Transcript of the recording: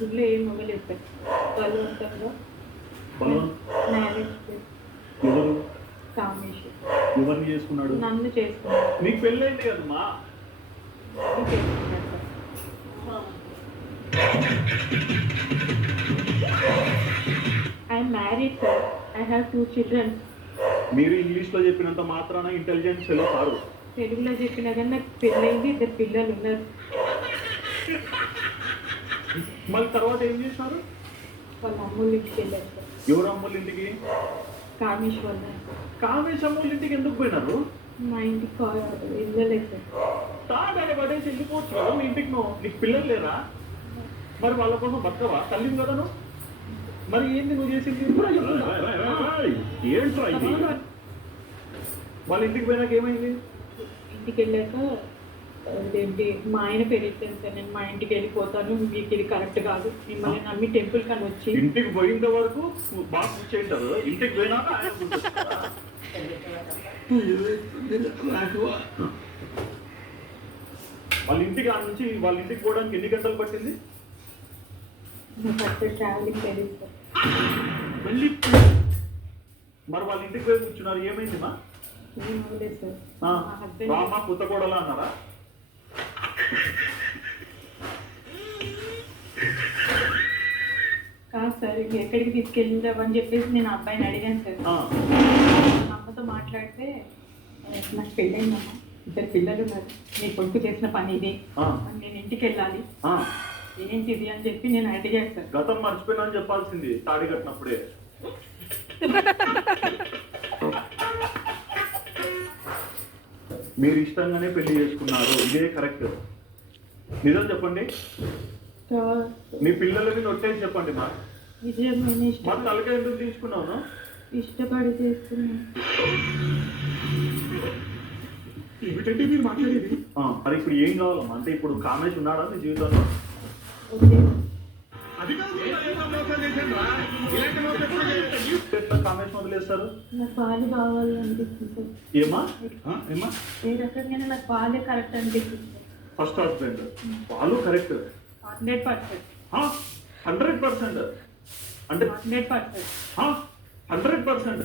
గుడిలో ఏం అవ్వలేదు సార్. బలవంతంగా మ్యారేజ్ ఎవరు కామేశ్వర్ ఎవరిని చేసుకున్నాడు? నన్ను చేసుకున్నాడు. నీకు పెళ్ళైంది కదమ్మా. చేసుకున్నాడు sir. I'm married sir. I have 2 children. మీరు ఇంగ్లీష్ లో చెప్పినంత మాత్రాన ఇంటెలిజెన్స్ ఫెలో కాదు. తెలుగులో చెప్పినా కానీ నాకు పెళ్ళైంది, 2 పిల్లలు ఉన్నారు. మళ్ళీ తర్వాత ఏం చేసినారు? వాళ్ళ అమ్మోళ్ళ ఇంటికి వెళ్ళారు సార్. ఎవరు అమ్మోళ్ళ ఇంటికి? కామేశ్వర్. కామేశ్ అమ్మోళ్ళ ఇంటికి ఎందుకు పోయినారు? మా ఇంటికి వెళ్ళలేదు సార్. తాడాడి పడేసి వెళ్ళిపోవచ్చు కదా మీ ఇంటికి. నువ్వు నీకు పిల్లలు లేరా? మరి వాళ్ళ కోసం బతకవా? తల్లిని కదా నువ్వు. మరి ఏంది నువ్వు చేసింది? ఏంట్రా ఇది? వాళ్ళ ఇంటికి పోయినాక ఏమైంది? ఇంటికి వెళ్ళాక ఏంటి మా ఆయన పెరిగితే సార్, నేను మా ఇంటికి వెళ్ళిపోతాను, మీకు ఇది కరెక్ట్ కాదు, మిమ్మల్ని నమ్మి టెంపుల్ కానీ వచ్చి ఇంటికి పోయిన వరకు బాగా కూర్చేంటారు. ఇంటికి పోయినాక వాళ్ళ ఇంటికి ఆ నుంచి వాళ్ళ ఇంటికి పోవడానికి ఎన్ని గంటలు పట్టింది? ట్రావెలింగ్ తెలియదు సార్. మళ్ళీ మరి వాళ్ళ ఇంటికి పోయి కూర్చున్నారు, ఏమైంది మా? ఏం అవ్వలేదు సార్. రామా పుత్తగోడలా అన్నారా? కాదు సార్, ఎక్కడికి తీసుకెళ్ళామని చెప్పేసి నేను అబ్బాయిని అడిగాను సార్. అమ్మతో మాట్లాడితే నాకు పెళ్ళైందమ్మా, 2 పిల్లలు ఉన్నారు, నీ కొడుకు చేసిన పని ఇది, నేను ఇంటికి వెళ్ళాలి, ఏంటిది అని చెప్పి నేను అడిగాను సార్. గతం మర్చిపోయినా అని చెప్పాల్సింది తాడి కట్టినప్పుడే. మీరు ఇష్టంగానే పెళ్లి చేసుకున్నారు, ఇదే కరెక్ట్. నిజం చెప్పండి. మీ పిల్లలని నొట్టేసి చెప్పండి. మా తలకాయ ఎందుకు తీసుకున్నావు? ఇష్టపడి చేసుకున్నాను. ఏమిటంటే మీరు మాట్లాడేది? మరి ఇప్పుడు ఏం కావాలమ్మా? అంటే ఇప్పుడు కామేష్ ఉన్నాడా మీ జీవితంలో? కామేష్ వదిలేస్తారు. నాకు పాలు కావాలి అనిపిస్తుంది. ఏమా ఏమా? ఏ రకంగా నాకు పాలే కరెక్ట్ అనిపిస్తుంది. ఫస్ట్ హస్బెండ్ పాలు కరెక్ట్ 100%. 100% అంటే 100%. 100%.